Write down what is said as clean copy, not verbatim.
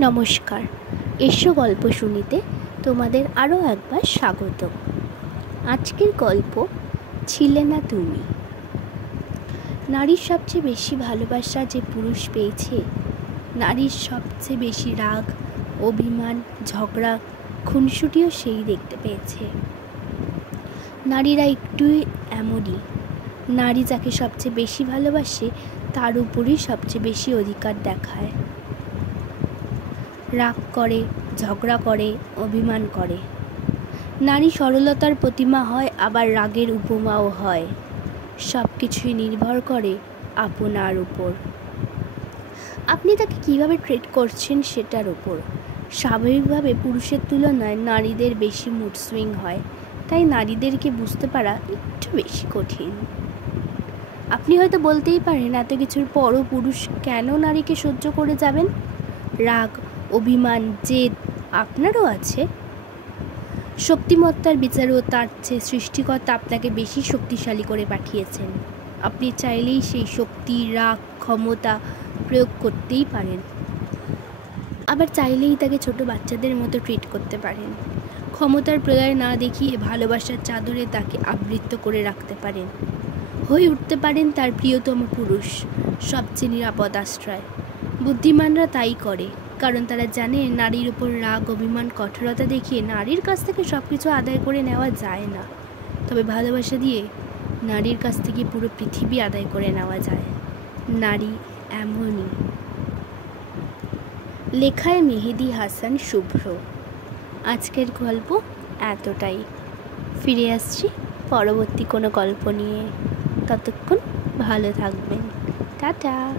নমস্কার, এসো গল্প শুনিতে তোমাদের আরও একবার স্বাগত। আজকের গল্প ছিলে না তুমি। নারীর সবচেয়ে বেশি ভালোবাসা যে পুরুষ পেয়েছে, নারীর সবচেয়ে বেশি রাগ, অভিমান, ঝগড়া, খুনসুটিও সেই দেখতে পেয়েছে। নারীরা একটুই এমনই। নারী যাকে সবচেয়ে বেশি ভালোবাসে তার উপরই সবচেয়ে বেশি অধিকার দেখায়। রাগ করে, ঝগড়া করে, অভিমান করে। নারী সরলতার প্রতিমা হয়, আবার রাগের উপমাও হয়। সব কিছুই নির্ভর করে আপনার উপর। আপনি তাকে কীভাবে ট্রিট করছেন সেটার উপর। স্বাভাবিকভাবে পুরুষের তুলনায় নারীদের বেশি মুড সুইং হয়, তাই নারীদেরকে বুঝতে পারা একটু বেশি কঠিন। আপনি হয়তো বলতেই পারেন, এত কিছুর পরও পুরুষ কেন নারীকে সহ্য করে যাবেন? রাগ, অভিমান, জেদ আপনারও আছে। শক্তিমত্তার বিচারেও তার চেয়ে সৃষ্টিকর্তা আপনাকে বেশি শক্তিশালী করে পাঠিয়েছেন। আপনি চাইলেই সেই শক্তি, রাগ, ক্ষমতা প্রয়োগ করতেই পারেন। আবার চাইলেই তাকে ছোট বাচ্চাদের মতো ট্রিট করতে পারেন। ক্ষমতার প্রলয় না দেখিয়ে ভালোবাসার চাদরে তাকে আবৃত করে রাখতে পারেন। হয়ে উঠতে পারেন তার প্রিয়তম পুরুষ, সবচেয়ে নিরাপদ আশ্রয়। বুদ্ধিমানরা তাই করে, কারণ তারা জানে নারীর উপর রাগ, অভিমান, কঠোরতা দেখিয়ে নারীর কাছ থেকে সব কিছু আদায় করে নেওয়া যায় না। তবে ভালোবাসা দিয়ে নারীর কাছ থেকে পুরো পৃথিবী আদায় করে নেওয়া যায়। নারী এমনই। লেখায় মেহেদি হাসান শুভ্র। আজকের গল্প এতটাই। ফিরে আসছি পরবর্তী কোনো গল্প নিয়ে। ততক্ষণ ভালো থাকবেন। টাটা।